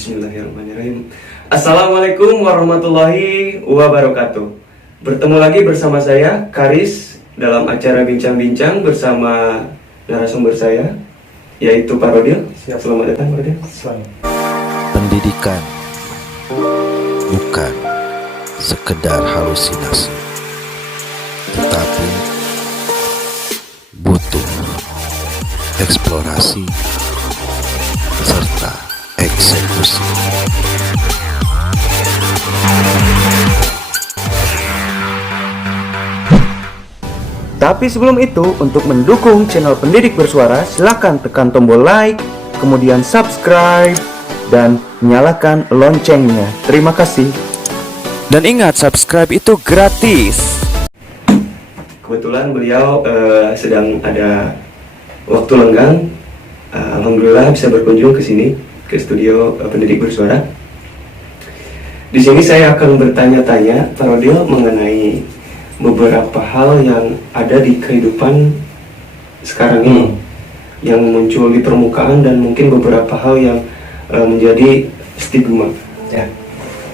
Bismillahirrahmanirrahim. Assalamualaikum warahmatullahi wabarakatuh. Bertemu lagi bersama saya, Karis, dalam acara Bincang-Bincang bersama narasumber saya, yaitu Pak Rodil. Selamat datang, Pak Rodil. Pendidikan bukan sekedar halusinasi, tetapi butuh eksplorasi serta eksekusi. Tapi sebelum itu, untuk mendukung channel Pendidik Bersuara, silakan tekan tombol like, kemudian subscribe, dan nyalakan loncengnya. Terima kasih. Dan ingat, subscribe itu gratis. Kebetulan beliau sedang ada waktu lenggang. Alhamdulillah bisa berkunjung ke sini, ke studio Pendidik Bersuara. Di sini saya akan bertanya-tanya Pak Rodil mengenai beberapa hal yang ada di kehidupan sekarang ini, yang muncul di permukaan, dan mungkin beberapa hal yang menjadi stigma. Ya,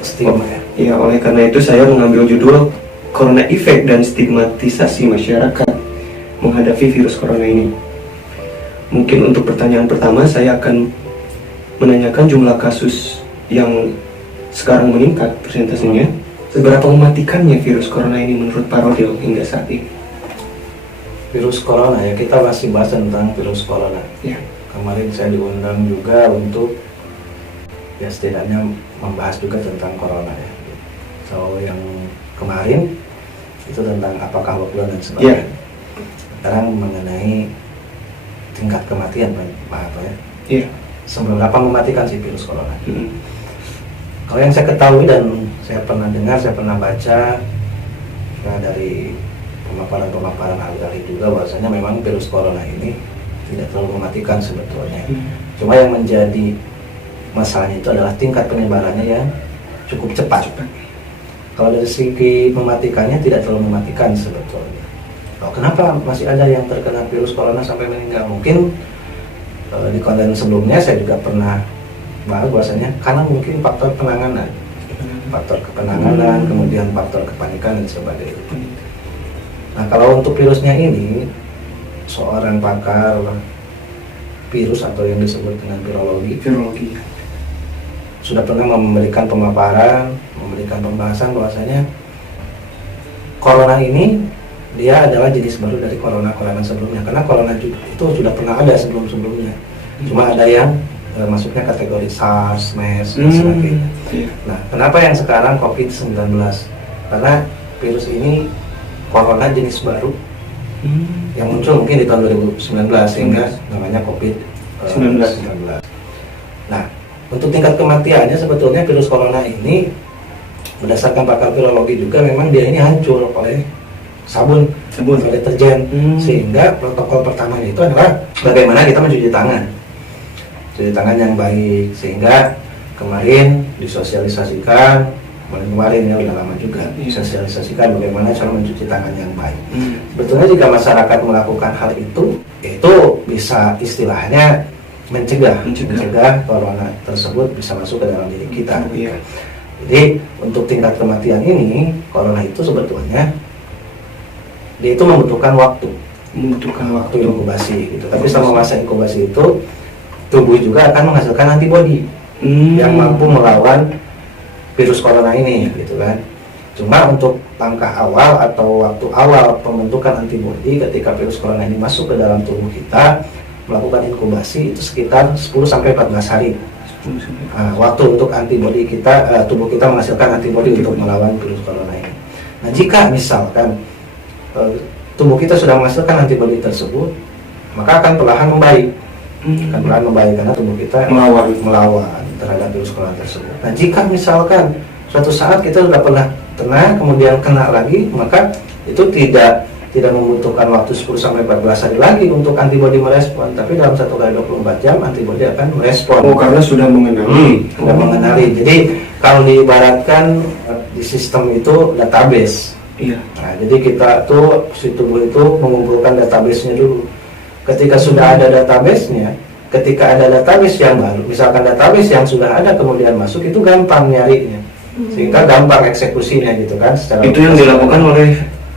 stigma. Ya, oleh karena itu saya mengambil judul Corona Effect dan Stigmatisasi Masyarakat Menghadapi Virus Corona ini. Mungkin untuk pertanyaan pertama saya akan menanyakan jumlah kasus yang sekarang meningkat persentasenya. Seberapa mematikannya virus corona ini menurut Pak Rodil hingga saat ini? Virus corona ya, kita masih bahas tentang virus corona. Ya. Kemarin saya diundang juga untuk ya setidaknya membahas juga tentang corona ya. So yang kemarin itu tentang apakah lockdown dan sebagainya. Sekarang mengenai tingkat kematian Pak ya. Iya. Seberapa mematikan si virus corona. Kalau yang saya ketahui dan saya pernah dengar, saya pernah baca dari pemaparan ahli juga, bahwasanya memang virus corona ini tidak terlalu mematikan sebetulnya. Cuma yang menjadi masalahnya itu adalah tingkat penyebarannya yang cukup cepat. Kalau dari segi mematikannya tidak terlalu mematikan sebetulnya. Kenapa masih ada yang terkena virus corona sampai meninggal? Mungkin di konten sebelumnya saya juga pernah bahas bahwasanya karena mungkin faktor penanganan, kemudian faktor kepanikan dan sebagainya. Nah, kalau untuk virusnya ini, seorang pakar virus atau yang disebut dengan virologi sudah pernah memberikan pemaparan, memberikan pembahasan bahwasanya corona ini dia adalah jenis baru dari corona sebelumnya. Karena corona itu sudah pernah ada sebelumnya. Cuma ada yang masuknya kategori SARS, MERS, dan sebagainya. Nah, kenapa yang sekarang COVID-19? Karena virus ini corona jenis baru yang muncul mungkin di tahun 2019 sehingga namanya COVID-19. Nah, untuk tingkat kematiannya sebetulnya virus corona ini berdasarkan pakar virologi juga memang dia ini hancur oleh sabun atau deterjen, sehingga protokol pertamanya itu adalah bagaimana kita mencuci tangan yang baik, sehingga kemarin disosialisasikan, kemarin ya udah lama juga disosialisasikan bagaimana cara mencuci tangan yang baik. Sebetulnya jika masyarakat melakukan hal itu bisa istilahnya mencegah corona tersebut bisa masuk ke dalam diri kita. Jadi untuk tingkat kematian ini, corona itu sebetulnya dia itu membutuhkan waktu inkubasi gitu. Tapi selama masa inkubasi itu tubuh juga akan menghasilkan antibodi yang mampu melawan virus corona ini gitu kan. Cuma untuk langkah awal atau waktu awal pembentukan antibodi ketika virus corona ini masuk ke dalam tubuh kita, melakukan inkubasi itu sekitar 10-14 hari. Waktu untuk antibodi kita, tubuh kita menghasilkan antibodi untuk melawan virus corona ini. Nah, jika misalkan tubuh kita sudah menghasilkan antibodi tersebut, maka akan perlahan membaik. Karena tubuh kita melawan terhadap virus corona tersebut. Nah, jika misalkan suatu saat kita sudah pernah kena, kemudian kena lagi, maka itu tidak membutuhkan waktu 10-14 hari lagi untuk antibodi merespon, tapi dalam 1x24 jam antibodi akan merespon. Karena sudah mengenali. Jadi kalau diibaratkan di sistem itu database. Nah, jadi kita tuh si tubuh itu mengumpulkan database-nya dulu. Ketika sudah ada database-nya, ketika ada database yang baru, misalkan database yang sudah ada kemudian masuk, itu gampang nyarinya, sehingga gampang eksekusinya gitu kan. Secara Itu yang dilakukan oleh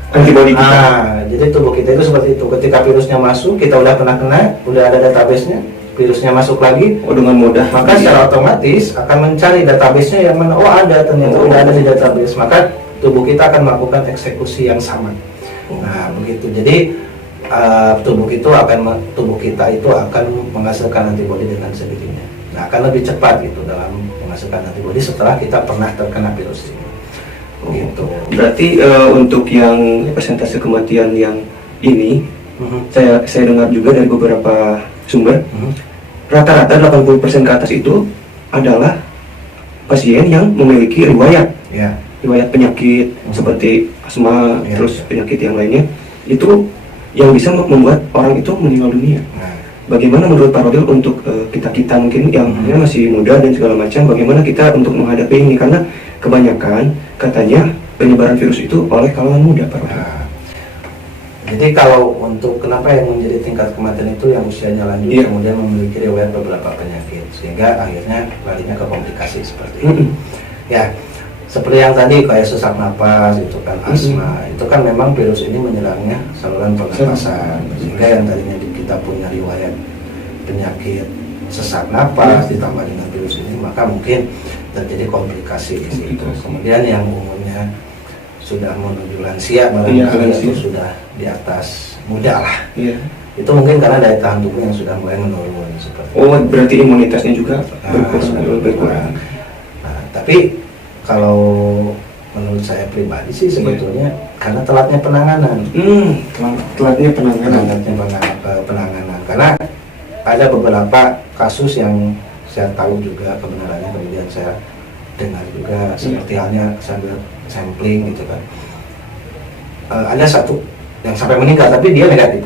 antibody kita. Jadi tubuh kita itu seperti itu. Ketika virusnya masuk, kita udah pernah kena, udah ada database-nya, virusnya masuk lagi, Dengan mudah. maka secara otomatis akan mencari database-nya yang mana. Oh, ada, ternyata udah ada di database, maka tubuh kita akan melakukan eksekusi yang sama. Nah, begitu. Jadi tubuh kita itu akan menghasilkan antibodi dengan sendirinya. Nah, akan lebih cepat gitu dalam menghasilkan antibodi setelah kita pernah terkena virus ini. Gitu. Berarti untuk yang persentase kematian yang ini, saya dengar juga dari beberapa sumber, rata-rata 80% ke atas itu adalah pasien yang memiliki riwayat penyakit seperti asma, terus penyakit yang lainnya, itu yang bisa membuat orang itu meninggal dunia. Bagaimana menurut Pak Rodil untuk kita mungkin yang masih muda dan segala macam, bagaimana kita untuk menghadapi ini, karena kebanyakan katanya penyebaran virus itu oleh kalangan muda, Pak Rodil. Jadi kalau untuk kenapa yang menjadi tingkat kematian itu yang usianya lanjut, kemudian memiliki riwayat beberapa penyakit, sehingga akhirnya larinya ke komplikasi seperti itu. Ya, seperti yang tadi kayak sesak napas itu kan, asma, itu kan memang virus ini menyerangnya saluran pernapasan, sehingga yang tadinya kita punya riwayat penyakit sesak napas ditambah dengan virus ini, maka mungkin terjadi komplikasi di situ. Kemudian yang umumnya sudah menuju lansia, atau sudah di atas muda lah, itu mungkin karena daya tahan tubuh yang sudah mulai menurun seperti itu. Berarti imunitasnya juga berkurang. Nah, tapi kalau menurut saya pribadi sih sebetulnya karena telatnya penanganan. Telatnya penanganan. Karena ada beberapa kasus yang saya tahu juga kebenarannya, kemudian saya dengar juga seperti halnya sambil sampling gitu kan. Ada satu yang sampai meninggal tapi dia negatif.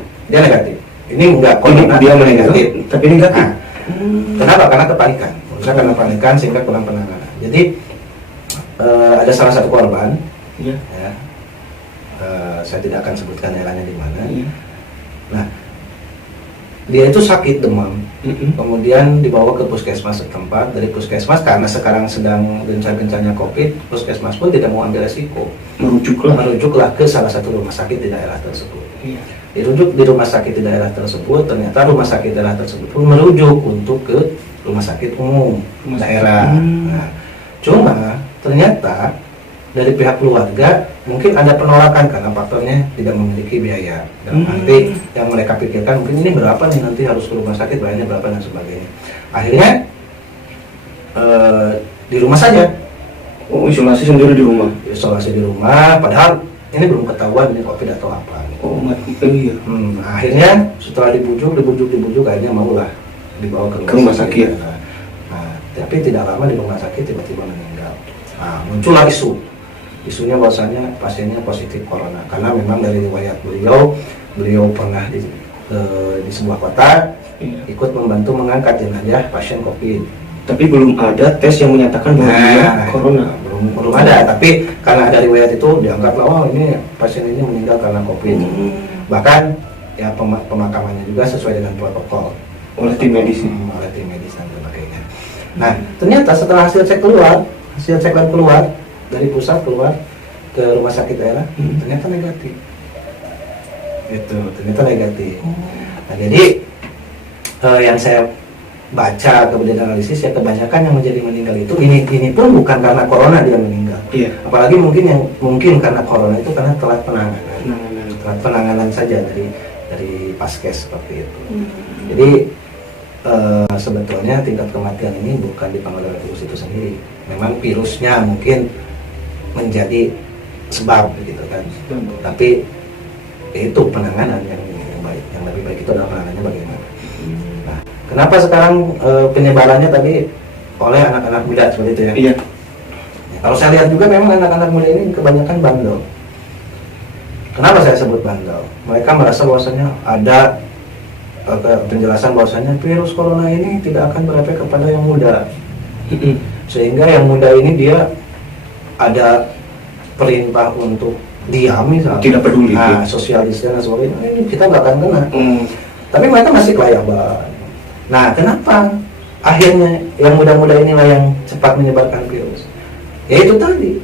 Ini enggak corona, dia negatif tapi negatif. Kenapa? Karena kepanikan. Karena panikan sehingga kurang penanganan. Jadi ada salah satu korban, saya tidak akan sebutkan daerahnya di mana. Nah, dia itu sakit demam, kemudian dibawa ke puskesmas setempat. Dari puskesmas, karena sekarang sedang gencar-gencarnya COVID, puskesmas pun tidak mau ambil resiko, merujuklah ke salah satu rumah sakit di daerah tersebut. Dirujuk di rumah sakit di daerah tersebut, ternyata rumah sakit daerah tersebut pun merujuk untuk ke rumah sakit umum daerah. Nah, cuma ternyata dari pihak keluarga mungkin ada penolakan karena faktornya tidak memiliki biaya. Dan nanti yang mereka pikirkan mungkin ini berapa nih nanti harus ke rumah sakit, bayarnya berapa dan sebagainya. Akhirnya di rumah saja. Isolasi sendiri di rumah. Isolasi di rumah, padahal ini belum ketahuan ini COVID atau apa. Iya. Akhirnya setelah dibujuk, akhirnya maulah dibawa ke rumah sakit. Nah, tapi tidak lama di rumah sakit tiba-tiba meninggal. Nah, muncullah isunya bahwasanya pasiennya positif corona, karena memang dari riwayat beliau pernah di sebuah kota ikut membantu mengangkat jenazah pasien COVID. Tapi belum ada tes yang menyatakan bahwa dia corona. Belum ada, tapi karena ada riwayat itu dianggaplah, oh ini pasien ini meninggal karena COVID. Bahkan ya pemakamannya juga sesuai dengan protokol oleh tim medis dan sebagainya. Nah, ternyata setelah hasil cek lab keluar dari pusat keluar ke rumah sakit daerah, ternyata negatif. Ternyata negatif. Nah, jadi yang saya baca kemudian analisis ya, kebanyakan yang menjadi meninggal itu ini pun bukan karena corona dia meninggal. Apalagi mungkin karena corona itu karena telat penanganan saja dari paskes seperti itu. Jadi sebetulnya tingkat kematian ini bukan dipengaruhi oleh virus itu sendiri. Memang virusnya mungkin menjadi sebab gitu kan. Tapi itu penanganan yang baik. Yang lebih baik itu adalah penanganannya bagaimana. Nah, kenapa sekarang penyebarannya tadi oleh anak-anak muda seperti itu ya? Iya. Kalau saya lihat juga memang anak-anak muda ini kebanyakan bandel. Kenapa saya sebut bandel? Mereka merasa bahwasanya ada penjelasan bahwasanya virus corona ini tidak akan berefek kepada yang muda. Sehingga yang muda ini dia ada perintah untuk diam misalnya, tidak peduli, social distancing dan sebagainya, ini kita nggak akan kena. Tapi mereka masih kelayaban, Nah, kenapa akhirnya yang muda-muda inilah yang cepat menyebarkan virus? Ya itu tadi,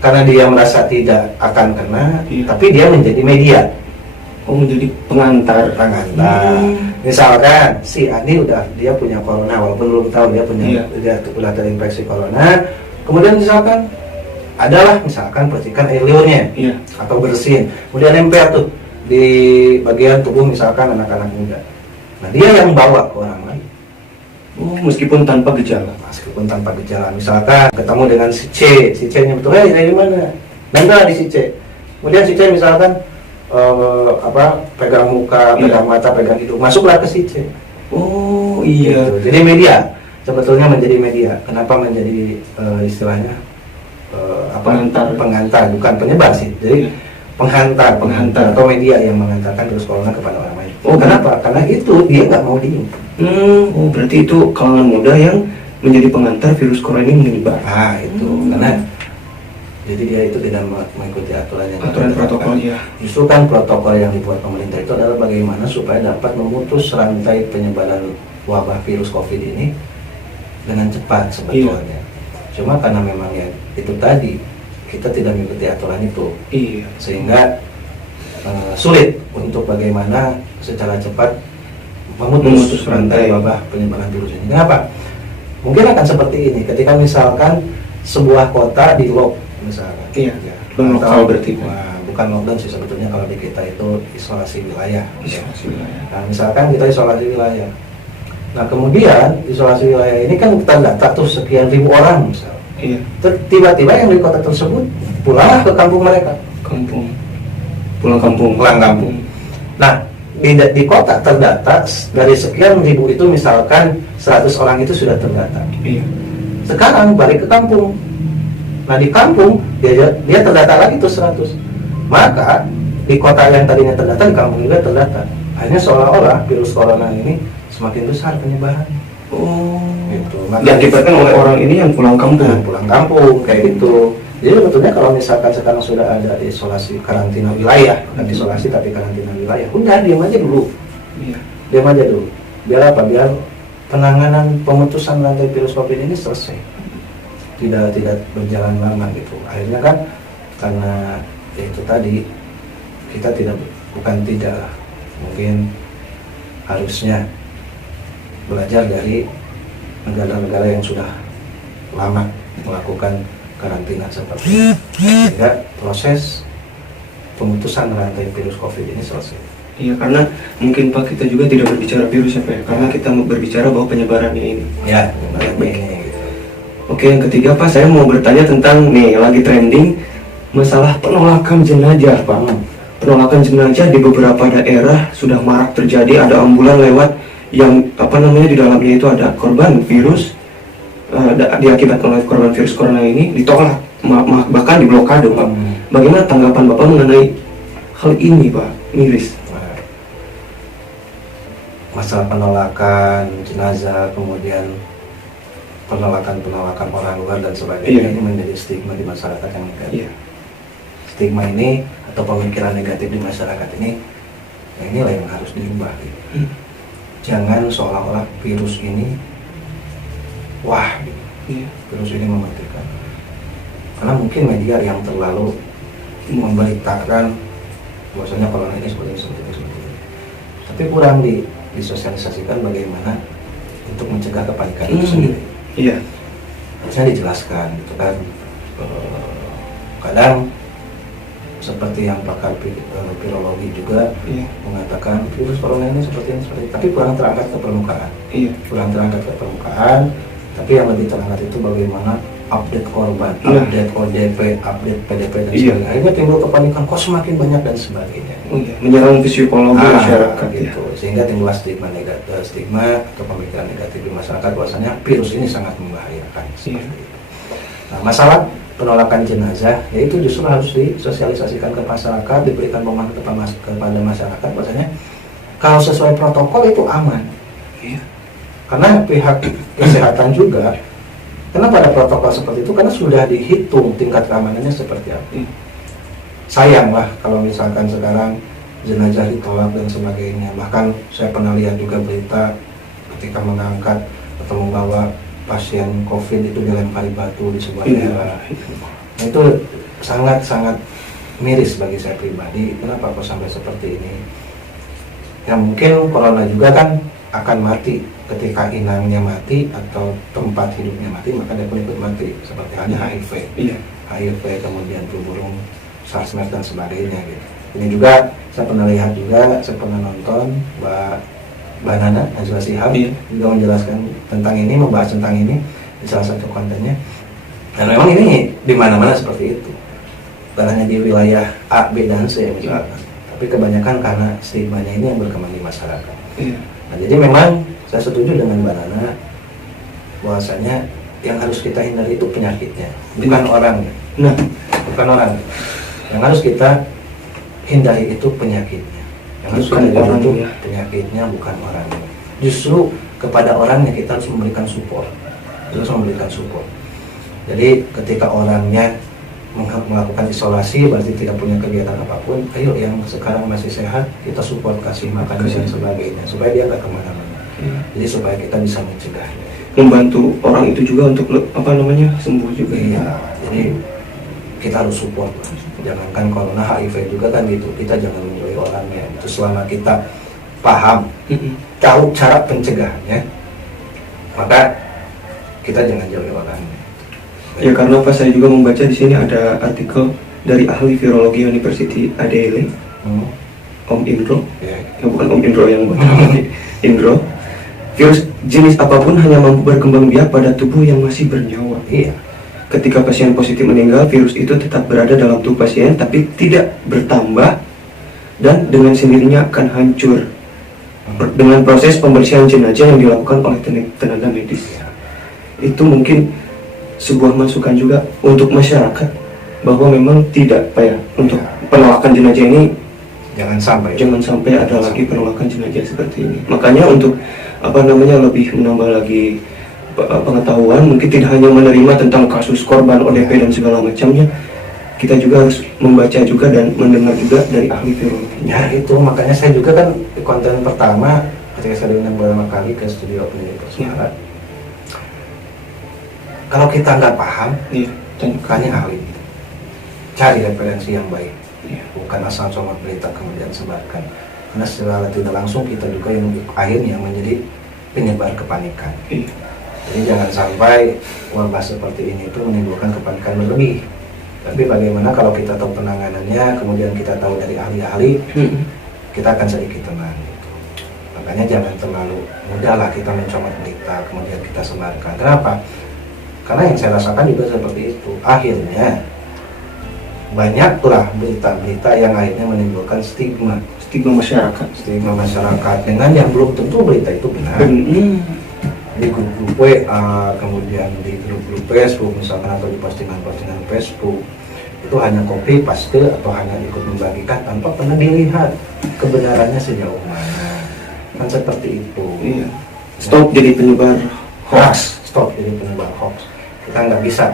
karena dia merasa tidak akan kena, tapi dia menjadi media. Oh, menjadi pengantar. Misalkan si Andi dia punya corona, walaupun belum tahu dia punya dia udah terinfeksi corona. Kemudian misalkan adalah percikan air liurnya atau bersin, kemudian nempel tuh di bagian tubuh misalkan anak-anak muda. Nah, dia yang bawa ke orang lain. Oh, meskipun tanpa gejala. Misalkan ketemu dengan si C-nya betul, dari mana? Nempel di si C. Kemudian si C misalkan pegang muka, pegang mata, pegang hidung, masuklah ke si C. Oh iya. Gitu. Jadi media, sebetulnya menjadi media. Kenapa menjadi istilahnya pengantar, bukan penyebar sih. Jadi penghantar atau media yang mengantarkan virus corona kepada orang lain. Oh, kenapa? Karena itu dia nggak mau diem. Oh, berarti itu kalangan muda yang menjadi pengantar virus corona ini menyebar. Itu karena jadi dia itu tidak mengikuti aturan protokol ya. Justru kan protokol yang dibuat pemerintah itu adalah bagaimana supaya dapat memutus rantai penyebaran wabah virus COVID ini dengan cepat sebetulnya. Cuma karena memang ya itu tadi kita tidak mengikuti aturan itu, sehingga sulit untuk bagaimana secara cepat memutus rantai wabah penyebaran virus ini. Kenapa? Mungkin akan seperti ini ketika misalkan sebuah kota di lock misalkan. Lokal berarti. Bukan lockdown sih sebetulnya, kalau di kita itu isolasi wilayah. Nah, misalkan kita isolasi wilayah. Nah, kemudian isolasi wilayah ini kan kita data tuh sekian ribu orang misalnya. Tiba-tiba yang di kota tersebut pulang ke kampung mereka. Pulang kampung. Nah, di kota terdata dari sekian ribu itu misalkan 100 orang itu sudah terdata. Sekarang balik ke kampung. Nah, di kampung dia terdata lagi tuh 100. Maka di kota yang tadinya terdata, di kampung juga terdata. Akhirnya seolah-olah virus corona ini semakin besar penyebaran. Gitu. Diakibatkan oleh orang ini yang pulang kampung. Kayak gitu. Jadi sebetulnya kalau misalkan sekarang sudah ada isolasi karantina wilayah, bukan isolasi tapi karantina wilayah, udah diam aja dulu. Diam aja dulu. Biar apa? Biar penanganan pemutusan rantai virus COVID ini selesai. Tidak berjalan lama gitu. Akhirnya kan karena itu tadi kita mungkin harusnya belajar dari negara-negara yang sudah lama melakukan karantina seperti ini, sehingga proses pemutusan rantai virus COVID ini selesai. Iya, karena mungkin Pak kita juga tidak berbicara virus ya Pak, karena kita berbicara bahwa penyebarannya ini. Penyebarannya ini. Gitu. Oke, yang ketiga Pak, saya mau bertanya tentang lagi trending masalah penolakan jenazah Pak. Penolakan jenazah di beberapa daerah sudah marak terjadi. Ada ambulan lewat yang di dalamnya itu ada korban virus, diakibatkan oleh korban virus corona ini ditolak, bahkan diblokade Pak. Bagaimana tanggapan Bapak mengenai hal ini Pak Miris? Masalah penolakan jenazah, kemudian penolakan orang luar dan sebagainya, ini menjadi stigma di masyarakat yang negatif. Stigma ini atau pemikiran negatif di masyarakat ini, inilah yang harus diubah gitu. Jangan seolah-olah virus ini virus ini mematikan. Karena mungkin media yang terlalu memberitakan bahwasanya corona ini seperti ini. Tapi kurang disosialisasikan bagaimana untuk mencegah kepanikan itu sendiri. Harusnya dijelaskan gitu kan. Kadang seperti yang pakar virologi juga mengatakan virus corona ini seperti ini, tapi kurang terangkat ke permukaan. Tapi yang lebih terangkat itu bagaimana update korban, update ODP, update PDP dan sebagainya. Akhirnya timbul kepanikan, kok semakin banyak dan sebagainya. Menyerang psikologi masyarakat gitu. Sehingga timbul stigma atau pemikiran negatif di masyarakat bahwasanya virus ini sangat membahayakan. Nah, masalah penolakan jenazah, yaitu justru harus disosialisasikan ke masyarakat, diberikan pemahaman kepada masyarakat bahwasanya kalau sesuai protokol itu aman. Karena pihak kesehatan juga, kenapa ada protokol seperti itu? Karena sudah dihitung tingkat keamanannya seperti apa. Sayanglah kalau misalkan sekarang jenazah ditolak dan sebagainya. Bahkan saya pernah lihat juga berita ketika mengangkat atau membawa pasien COVID itu dilempari batu di sebuah daerah. Nah, itu sangat-sangat miris bagi saya pribadi. Kenapa kok sampai seperti ini? Ya mungkin corona juga kan akan mati ketika inangnya mati atau tempat hidupnya mati, maka dia pun ikut mati. Seperti halnya HIV, HIV kemudian flu burung, SARS, MERS dan sebagainya gitu. Ini juga saya pernah lihat juga, saya pernah nonton Mbak Nana Najwa Shihab juga menjelaskan tentang ini, membahas tentang ini di salah satu kontennya. Dan memang ini di mana-mana seperti itu. Bukan hanya di wilayah A, B, dan C misalkan. Tapi kebanyakan karena stigmanya ini yang berkembang di masyarakat. Nah, jadi memang saya setuju dengan Mbak Nana bahwasanya yang harus kita hindari itu penyakitnya, bukan orangnya. Bukan orang. Yang harus kita hindari itu penyakitnya. Yang harus kita hindari itu penyakitnya, bukan orangnya. Justru kepada orangnya kita harus memberikan support. Jadi ketika orangnya melakukan isolasi, berarti tidak punya kegiatan apapun, ayo yang sekarang masih sehat kita support, kasih makan dan sebagainya supaya dia nggak kemana-mana. Jadi supaya kita bisa mencegahnya, membantu orang itu juga untuk sembuh juga. Jadi kita harus support. Jangankan corona, HIV juga kan gitu, kita jangan menjauhi orangnya. Itu selama kita paham, tahu cara pencegahannya, maka kita jangan jauhi orangnya. Ya karena pas saya juga membaca di sini ada artikel dari ahli virologi University Adelaide, Om Indro, bukan Om Indro yang buat Indro. Virus jenis apapun hanya mampu berkembang biak pada tubuh yang masih bernyawa. Ketika pasien positif meninggal, virus itu tetap berada dalam tubuh pasien tapi tidak bertambah dan dengan sendirinya akan hancur dengan proses pembersihan jenazah yang dilakukan oleh tenaga medis. Itu mungkin sebuah masukan juga untuk masyarakat bahwa memang tidak untuk penolakan jenazah ini jangan sampai ada lagi penolakan jenazah seperti ini. Makanya untuk lebih menambah lagi pengetahuan, mungkin tidak hanya menerima tentang kasus korban ODP dan segala macamnya, kita juga harus membaca juga dan mendengar juga dari ahli virologi. Ya itu makanya saya juga kan di konten pertama ketika saya diundang pertama kali ke studio Pendidik Bersuara, kalau kita nggak paham, tanya ahli, cari referensi yang baik, bukan asal comot berita kemudian sebarkan. Karena secara tidak langsung kita juga yang akhirnya menjadi penyebar kepanikan. Jadi jangan sampai wabah seperti ini itu menimbulkan kepanikan berlebih. Tapi bagaimana kalau kita tahu penanganannya, kemudian kita tahu dari ahli-ahli, kita akan sedikit tenang. Gitu. Makanya jangan terlalu mudahlah kita mencomot berita, kemudian kita sebarkan. Kenapa? Karena yang saya rasakan juga seperti itu. Akhirnya banyaklah berita-berita yang akhirnya menimbulkan stigma masyarakat dengan yang belum tentu berita itu benar. Di grup WA, kemudian di grup Facebook misalkan, atau di postingan-postingan Facebook itu hanya copy paste atau hanya ikut membagikan tanpa pernah dilihat kebenarannya sejauh mana. Kan seperti itu. Stop jadi penyebar hoax. Kita nggak bisa,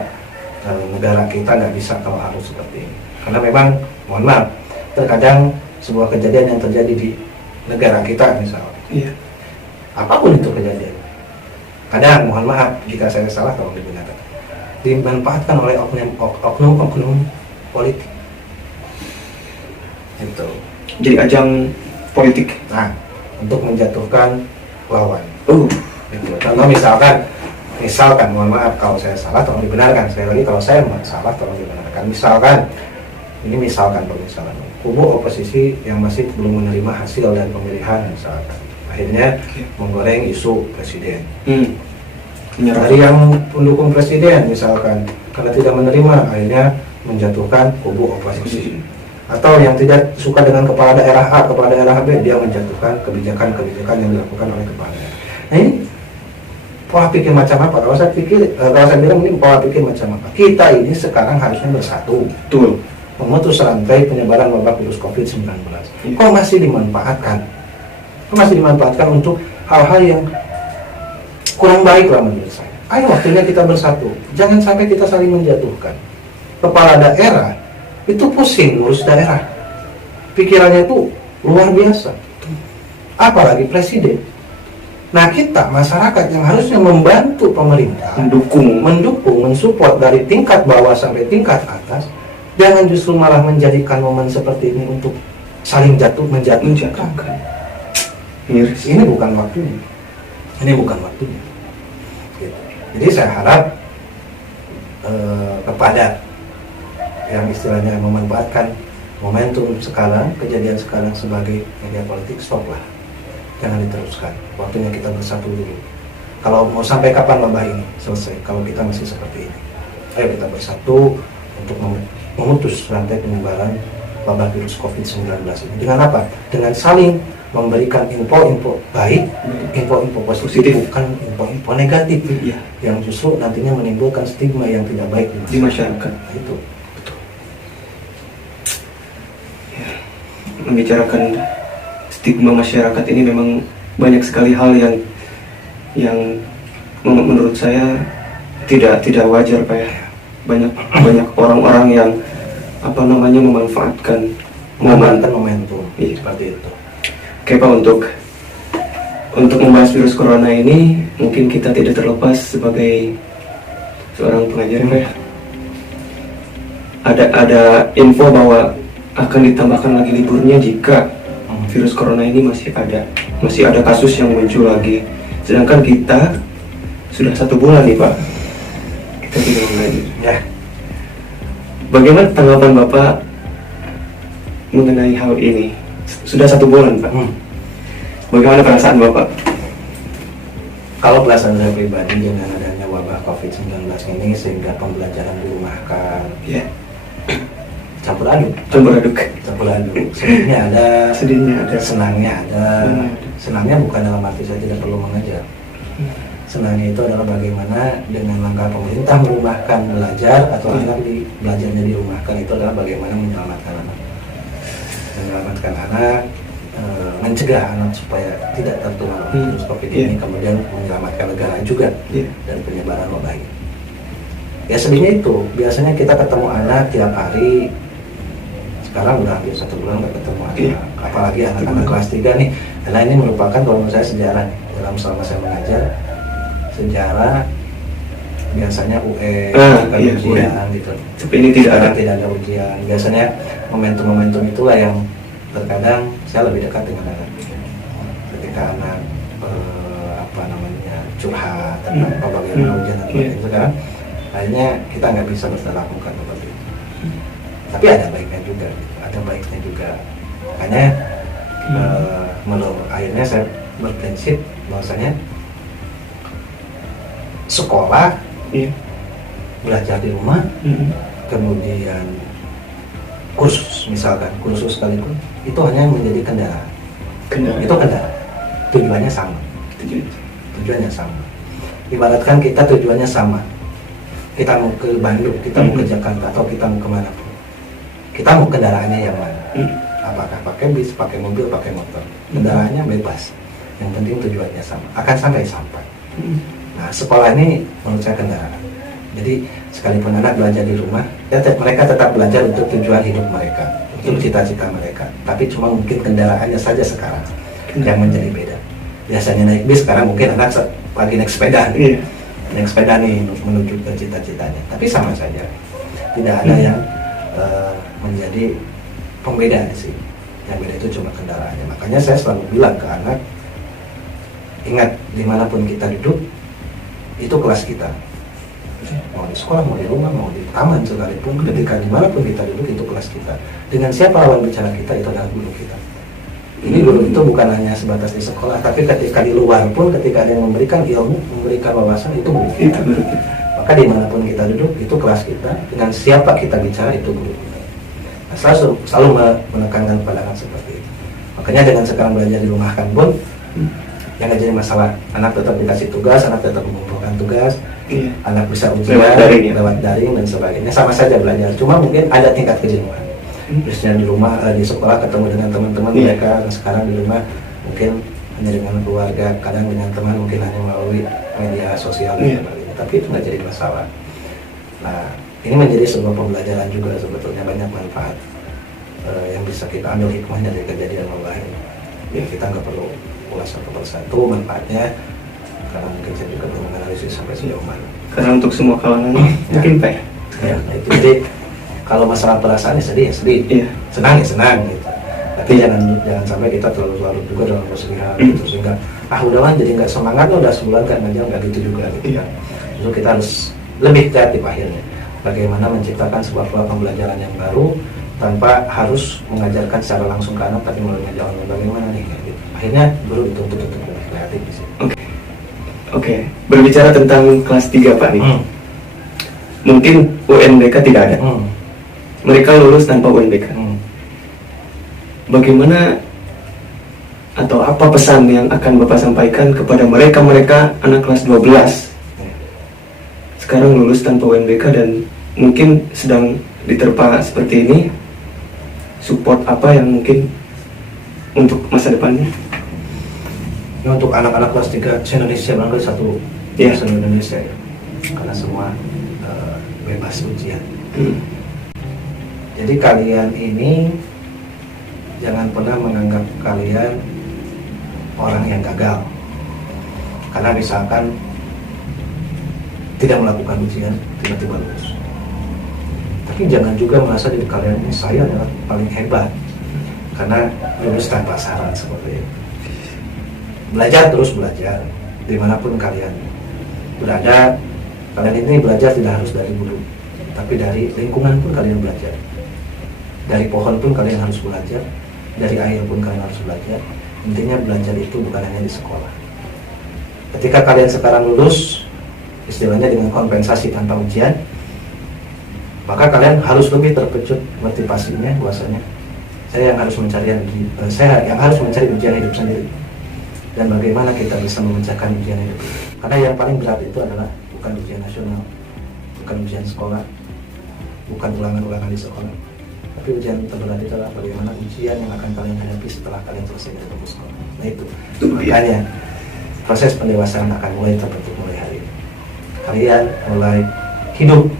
negara kita nggak bisa kalau harus seperti ini. Karena memang, mohon maaf, terkadang sebuah kejadian yang terjadi di negara kita misalnya, apapun itu kejadian, kadang mohon maaf jika saya salah tolong dibenarkan, dimanfaatkan oleh oknum politik itu jadi ajang politik untuk menjatuhkan lawan. Gitu. Contoh misalkan mohon maaf kalau saya salah tolong dibenarkan, sekali lagi kalau saya salah tolong dibenarkan. Misalkan kubu oposisi yang masih belum menerima hasil dan pemilihan misalkan, akhirnya menggoreng isu presiden. Dari yang pendukung presiden misalkan, karena tidak menerima, akhirnya menjatuhkan kubu oposisi. Atau yang tidak suka dengan kepala daerah A, kepala daerah B, dia menjatuhkan kebijakan-kebijakan yang dilakukan oleh kepala daerah. Nah ini pola pikir macam apa? Kalau saya bilang ini pola pikir macam apa? Kita ini sekarang harusnya bersatu, memutus rantai penyebaran wabah virus COVID-19. Kok masih dimanfaatkan? Untuk hal-hal yang kurang baik lah menurut saya. Ayo waktunya kita bersatu. Jangan sampai kita saling menjatuhkan. Kepala daerah itu pusing ngurus daerah. Pikirannya itu luar biasa. Apalagi presiden. Nah kita masyarakat yang harusnya membantu pemerintah, mendukung, mensupport dari tingkat bawah sampai tingkat atas, jangan justru malah menjadikan momen seperti ini untuk saling menjatuhkan. Ini bukan waktunya. Gitu. Jadi saya harap kepada yang istilahnya memanfaatkan momentum sekarang, kejadian sekarang sebagai media politik, stop lah, jangan diteruskan. Waktunya kita bersatu dulu. Kalau mau sampai kapan wabah ini selesai, kalau kita masih seperti ini, ayo kita bersatu untuk memutus rantai penyebaran wabah virus COVID-19 ini. Dengan apa? Dengan saling memberikan info-info baik, info-info positif, bukan info-info negatif yang justru nantinya menimbulkan stigma yang tidak baik di masyarakat. Nah, itu. Membicarakan stigma masyarakat ini memang banyak sekali hal yang menurut saya tidak wajar, Pak ya. Banyak orang-orang yang memanfaatkan momentum seperti itu. Oke Pak, untuk membahas virus corona ini mungkin kita tidak terlepas sebagai seorang pengajar, Pak ya. Ada info bahwa akan ditambahkan lagi liburnya jika virus corona ini masih ada kasus yang muncul lagi. Sedangkan kita sudah 1 bulan nih Pak, kita tidak mengajar. Ya. Bagaimana tanggapan Bapak mengenai hal ini? Sudah 1 bulan Pak. Bagaimana perasaan Bapak? Kalau perasaan saya pribadi dengan adanya wabah COVID-19 ini sehingga pembelajaran dirumahkan, campur aduk. Sedihnya ada, senangnya ada. Senangnya bukan dalam arti saya tidak perlu mengajar. Senangnya itu adalah bagaimana dengan langkah pemerintah merumahkan belajar atau anak belajarnya dirumahkan, itu adalah bagaimana menyelamatkan anak, mencegah anak supaya tidak tertular virus COVID ini, kemudian menyelamatkan negara juga dari penyebaran wabah ini. Ya sedihnya itu, biasanya kita ketemu anak tiap hari. Sekarang udah hampir 1 bulan nggak ketemu anak, apalagi anak-anak kelas 3 nih. Karena ini merupakan kalau menurut saya sejarah dalam selama saya mengajar. Sejarah biasanya ujian gitu. Tapi ini tidak ada ujian. Biasanya momentum-momentum itulah yang terkadang saya lebih dekat dengan anak. Ketika anak curhat tentang bagaimana ujian dan sebagainya. Sekarang akhirnya kita nggak bisa berlakukan seperti itu. Tapi ada baiknya juga, makanya akhirnya saya berprinsip bahwasanya sekolah belajar di rumah, kemudian kursus sekalipun itu hanya menjadi kendaraan. Itu kendaraan, tujuannya sama. Ibaratkan kita tujuannya sama, kita mau ke Bandung, kita mau ke Jakarta, atau kita mau kemana pun, kita mau kendaraannya yang mana, apakah pakai bis, pakai mobil, pakai motor, kendaraannya bebas, yang penting tujuannya sama, akan sampai. Nah sekolah ini menurut saya kendaraan. Jadi sekalipun anak belajar di rumah, mereka tetap belajar untuk tujuan hidup mereka, untuk cita-cita mereka, tapi cuma mungkin kendaraannya saja sekarang yang menjadi beda. Biasanya naik bis, sekarang mungkin anak lagi naik sepeda nih menuju ke cita-citanya, tapi sama saja, tidak ada yang menjadi pembeda sih. Yang beda itu cuma kendaraannya. Makanya saya selalu bilang ke anak, ingat dimanapun kita duduk itu kelas kita, mau di sekolah, mau di rumah, mau di taman sekalipun, ketika dimanapun kita duduk itu kelas kita. Dengan siapa lawan bicara kita, itu adalah guru kita. Ini guru itu bukan hanya sebatas di sekolah, tapi ketika di luar pun, ketika ada yang memberikan ilmu, memberikan wawasan, itu guru kita. Maka dimanapun kita duduk itu kelas kita. Dengan siapa kita bicara, itu guru kita. Nah, selalu menekankan pada hal seperti itu. Makanya dengan sekarang belajar dirumahkan pun yang nggak jadi masalah. Anak tetap dikasih tugas, anak tetap mengumpulkan tugas, anak bisa ujian lewat daring dan sebagainya, sama saja belajar. Cuma mungkin ada tingkat kejenuhan. Biasanya di rumah, di sekolah ketemu dengan teman-teman mereka, dan sekarang di rumah mungkin hanya dengan keluarga, kadang dengan teman mungkin hanya melalui media sosial dan sebagainya. Tapi itu nggak jadi masalah. Nah, ini menjadi sebuah pembelajaran juga sebetulnya, banyak manfaat yang bisa kita ambil hikmah dari kejadian wabah ini. Kita nggak perlu ulas satu persatu manfaatnya, karena mungkin saya juga belum menganalisis sampai sejauh mana. Karena untuk semua kalangan mungkin Pak ya. Ya, nah itu. Jadi kalau masalah perasaan ya sedih, Iya. senang ya senang gitu. Tapi jangan sampai kita terlalu larut juga dalam kesedihan gitu, sehingga udahlah jadi nggak semangat, udah sebulan kan aja, nggak gitu juga gitu ya. Justru kita harus lebih kreatif akhirnya. Bagaimana menciptakan sebuah pola pembelajaran yang baru tanpa harus mengajarkan secara langsung ke anak, tapi melalui jalan bagaimana nih kayak gitu. Akhirnya guru dituntut untuk lebih kreatif di sini. Oke. Berbicara tentang kelas 3 Pak nih. Mungkin UNBK tidak ada. Mereka lulus tanpa UNBK. Bagaimana atau apa pesan yang akan Bapak sampaikan kepada mereka anak kelas 12 sekarang lulus tanpa UNBK dan mungkin sedang diterpa seperti ini? Support apa yang mungkin untuk masa depannya? Ya, untuk anak-anak kelas 3 se-Indonesia, barangkali satu se-Indonesia ya. Karena semua bebas ujian. Jadi kalian ini jangan pernah menganggap kalian orang yang gagal karena misalkan tidak melakukan ujian tiba-tiba lulus. Tapi jangan juga merasa diri kalian ini saya adalah paling hebat karena lulus tanpa syarat seperti itu. Belajar terus belajar dimanapun kalian berada. Kalian ini belajar tidak harus dari guru, tapi dari lingkungan pun kalian belajar. Dari pohon pun kalian harus belajar, dari air pun kalian harus belajar. Intinya belajar itu bukan hanya di sekolah. Ketika kalian sekarang lulus, istilahnya dengan kompensasi tanpa ujian, maka kalian harus lebih terkejut motivasinya bahwasanya saya yang harus mencari ujian hidup sendiri. Dan bagaimana kita bisa memecahkan ujian hidup itu? Karena yang paling berat itu adalah bukan ujian nasional, bukan ujian sekolah, bukan ulangan-ulangan di sekolah. Tapi ujian terberat itu adalah bagaimana ujian yang akan kalian hadapi setelah kalian selesai dari sekolah. Nah itu makanya proses pendewasaan akan mulai terbentuk mulai hari ini. Kalian mulai hidup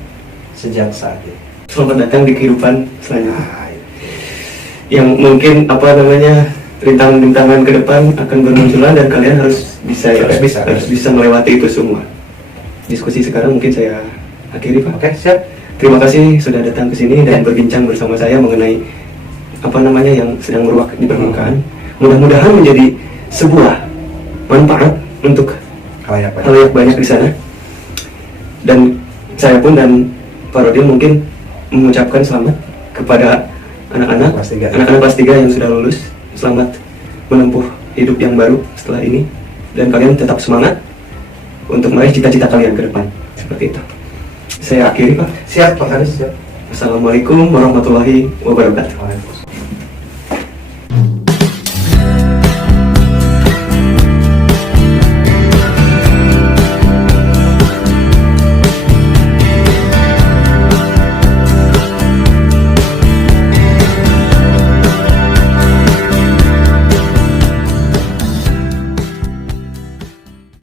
sejak saat ini. Selamat datang di kehidupan selanjutnya. Yang mungkin rintangan-rintangan ke depan akan bermunculan dan kalian harus bisa melewati itu semua. Diskusi sekarang mungkin saya akhiri Pak. Oke, siap. Terima kasih sudah datang ke sini dan berbincang bersama saya mengenai yang sedang meruak di permukaan. Mudah-mudahan menjadi sebuah manfaat untuk halayak banyak di sana. Dan saya pun dan Pak Rodil mungkin mengucapkan selamat kepada anak-anak kelas 3 yang sudah lulus. Selamat menempuh hidup yang baru setelah ini dan kalian tetap semangat untuk meraih cita-cita kalian ke depan. Seperti itu. Saya akhiri Pak. Siap Pak Haris, siap. Assalamualaikum warahmatullahi wabarakatuh. Waalaikumsalam.